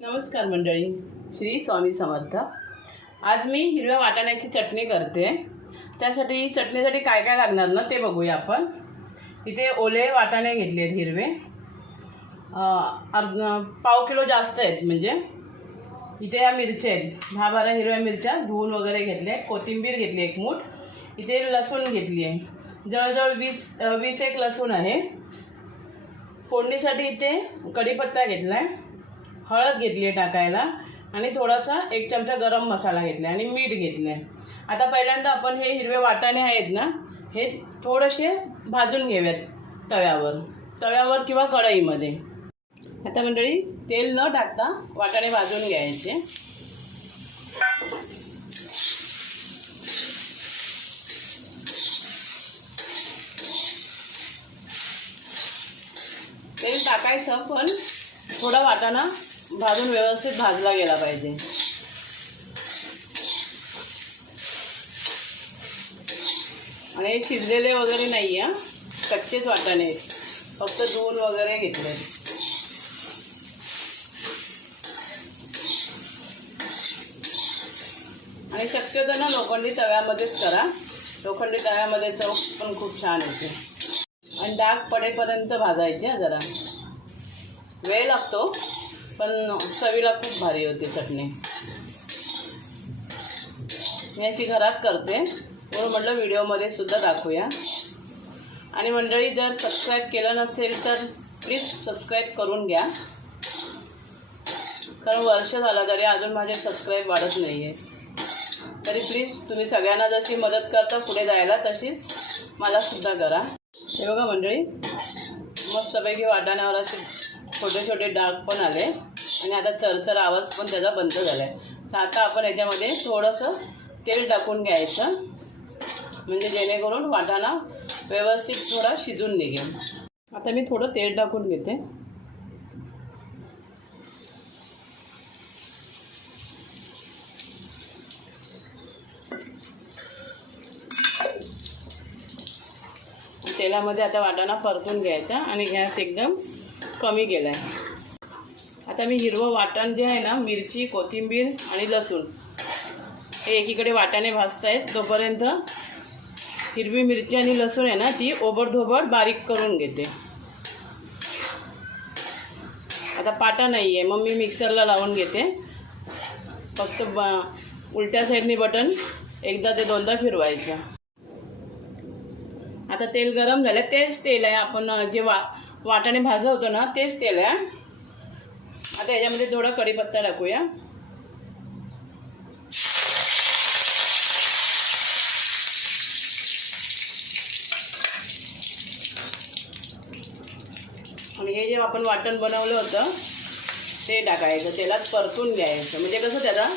नमस्कार मंडळी श्री स्वामी समर्थ. आज मी हिरव्या वाटाण्याची चटणी करते. त्यासाठी चटणीसाठी काय काय लागणार ना ते बघूया आपण. इथे ओले वाटाणे घेतले आहेत हिरवे. अर्ध पाव किलो जास्त आहेत म्हणजे. इथे या मिरच्या आहेत. दहा बारा हिरव्या मिरच्या धुवून वगैरे घेतल्या कोथिंबीर घेतली एक मूठ. इथे लसूण घेतली आहे. जवळजवळ वीस वीस एक लसूण आहे. फोडणीसाठी इथे कढीपत्ता घेतला आहे हळद घेतली आहे टाकायला आणि थोडासा एक चमचा गरम मसाला घेतला आणि मीठ घेतलं आहे आता पहिल्यांदा आपण हे हिरवे वाटाणे आहेत ना हे थोडेसे भाजून घेऊयात तव्यावर. तव्यावर किंवा कढईमध्ये. आता मंडळी तेल न टाकता वाटाणे भाजून घ्यायचे. तेल टाकायचं पण थोडा वाटाणा भाजून व्यवस्थित भाजला गेला पाहिजे. आणि हे शिजलेले वगैरे नाही आहे कच्चेच वाटाणे फक्त धुवून वगैरे घेतले. आणि शक्यतो ना लोखंडी तव्यामध्येच करा. लोखंडी तव्यामध्ये चव पण खूप छान येते. आणि डाग पडेपर्यंत भाजायचे जरा. वेळ लागतो. पण चवीला खूप भारी होती चटणी. मी अशी घरात करते. म्हणून म्हटलं व्हिडिओमध्ये सुद्धा दाखवूया. आणि मंडळी जर सबस्क्राईब केलं नसेल तर प्लीज सबस्क्राईब करून घ्या. कारण वर्ष झालं तरी अजून माझे सबस्क्राईब वाढत नाही आहे तरी प्लीज तुम्ही सगळ्यांना जशी मदत करता पुढे जायला तशीच मला सुद्धा करा. हे बघा मंडळी मस्तपैकी वाटाण्यावर अशी छोटे छोटे डाग पण आले. आणि आता चरचर आवाज पण त्याचा बंद झाला आहे तर आता आपण याच्यामध्ये थोडंसं तेल टाकून घ्यायचं. म्हणजे जेणेकरून वाटाणा व्यवस्थित थोडा शिजून निघेल. आता मी थोडं तेल टाकून घेते. तेलामध्ये आता वाटाणा परतून घ्यायचा आणि गॅस एकदम कमी केला आहे आता मी हिरवं वाटण जे आहे ना मिरची कोथिंबीर आणि लसूण हे एकीकडे वाटाणे भाजत आहेत तोपर्यंत हिरवी मिरची आणि लसूण आहे ना ती ओबडधोबड बारीक करून घेते. आता पाटा नाही आहे मग मी मिक्सरला लावून घेते. फक्त ब उलट्या साईडनी बटन एकदा ते दोनदा फिरवायचं. आता तेल गरम झालं तेच तेल आहे. आपण जे वा वाटाणे भाजवतो ना तेच तेल आहे आता याच्यामध्ये थोडा कढीपत्ता टाकूया. आणि हे जे आपण वाटण बनवलं होतं ते टाकायचं. तेलात परतून घ्यायचं. म्हणजे कसं त्याचा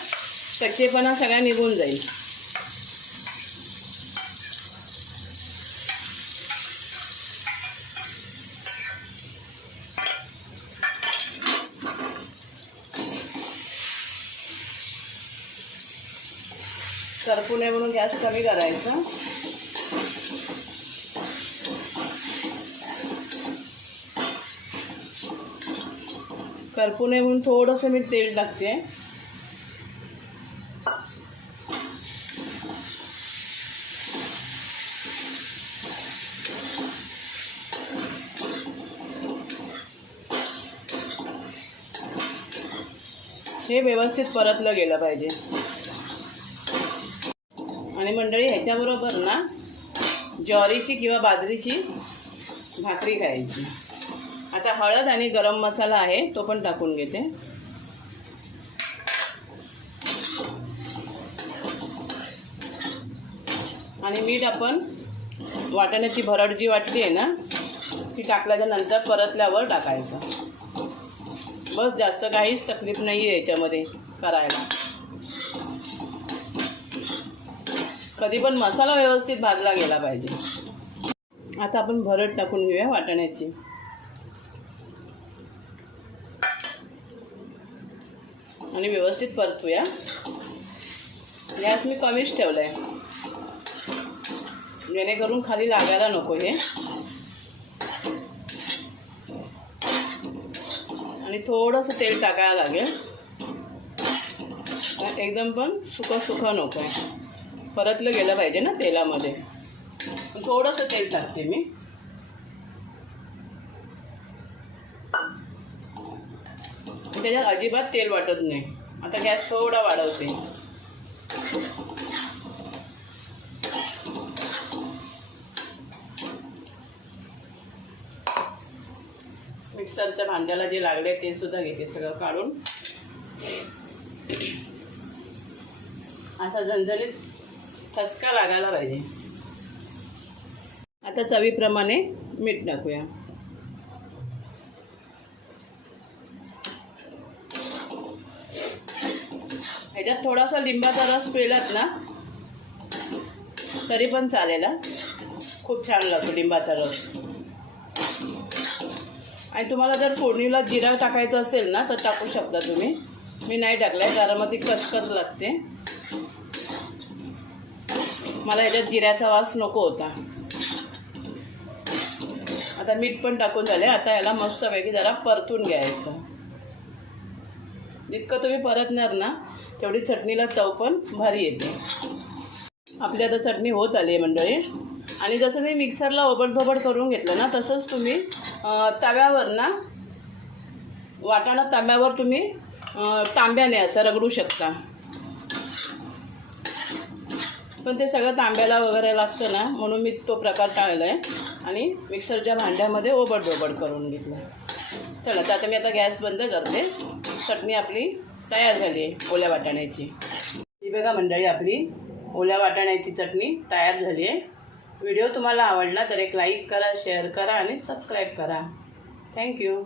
कच्चेपणा सगळा निघून जाईल. करपू नये म्हणून गॅस कमी करायचा. करपू नये म्हणून थोडंसं मी तेल टाकते. हे व्यवस्थित परतलं गेलं पाहिजे. आणि मंडळी ह्याच्याबरोबर ना ज्वारीची किंवा बाजरीची भाकरी खायची. आता हळद आणि गरम मसाला आहे तो पण टाकून घेते. आणि मीठ आपण वाटाण्याची भरड जी वाटली आहे ना ती टाकल्याच्या नंतर परतल्यावर टाकायचं. बस जास्त काहीच तकलीफ नाही आहे याच्यामध्ये करायला. कधी पण मसाला व्यवस्थित भाजला गेला पाहिजे. आता आपण भरड टाकून घेऊया वाटाण्याची. आणि व्यवस्थित परतूया. गॅस मी कमीच ठेवला आहे जेणेकरून खाली लागायला नको हे. आणि थोडंसं तेल टाकायला लागेल. एकदम पण सुकं सुकं नको आहे परतलं गेलं पाहिजे ना तेलामध्ये. थोडंसं तेल टाकते मी. त्याच्यात अजिबात तेल वाटत नाही. आता गॅस थोडा वाढवते. मिक्सरच्या भांड्याला जे लागले ते सुद्धा घेते सगळं काढून. असा झणझणीत ठसका लागायला पाहिजे. आता चवीप्रमाणे मीठ टाकूया. ह्याच्यात थोडासा लिंबाचा रस पिळलात ना तरी पण चालेल खूप छान लागतो लिंबाचा रस. आणि तुम्हाला जर फोडणीला जिरा टाकायचं असेल ना तर टाकू शकता तुम्ही. मी नाही टाकला आहे कारण मग ती कचकच लागते. मला याच्यात जिऱ्याचा वास नको होता. आता मीठ पण टाकून झाले. आता याला मस्तपैकी जरा परतून घ्यायचं. जितकं तुम्ही परतणार ना तेवढी चटणीला चव पण भारी येते. आपली आता चटणी होत आली आहे मंडळी. आणि जसं मी मिक्सरला ओबडधोबड करून घेतलं ना तसंच तुम्ही तव्यावर ना वाटाणा तांब्यावर तुम्ही तांब्याने असं रगडू शकता. पण ते सगळं तांब्याला वगैरे लागतं ना म्हणून मी तो प्रकार टाळला आहे आणि मिक्सरच्या भांड्यामध्ये ओबडधोबड करून घेतलं. चला तर आता मी आता गॅस बंद करते. चटणी आपली तयार झाली आहे ओल्या वाटाण्याची. ही बघा मंडळी आपली ओल्या वाटाण्याची चटणी तयार झाली आहे. व्हिडिओ तुम्हाला आवडला तर एक लाईक करा शेअर करा आणि सबस्क्राईब करा. थँक्यू.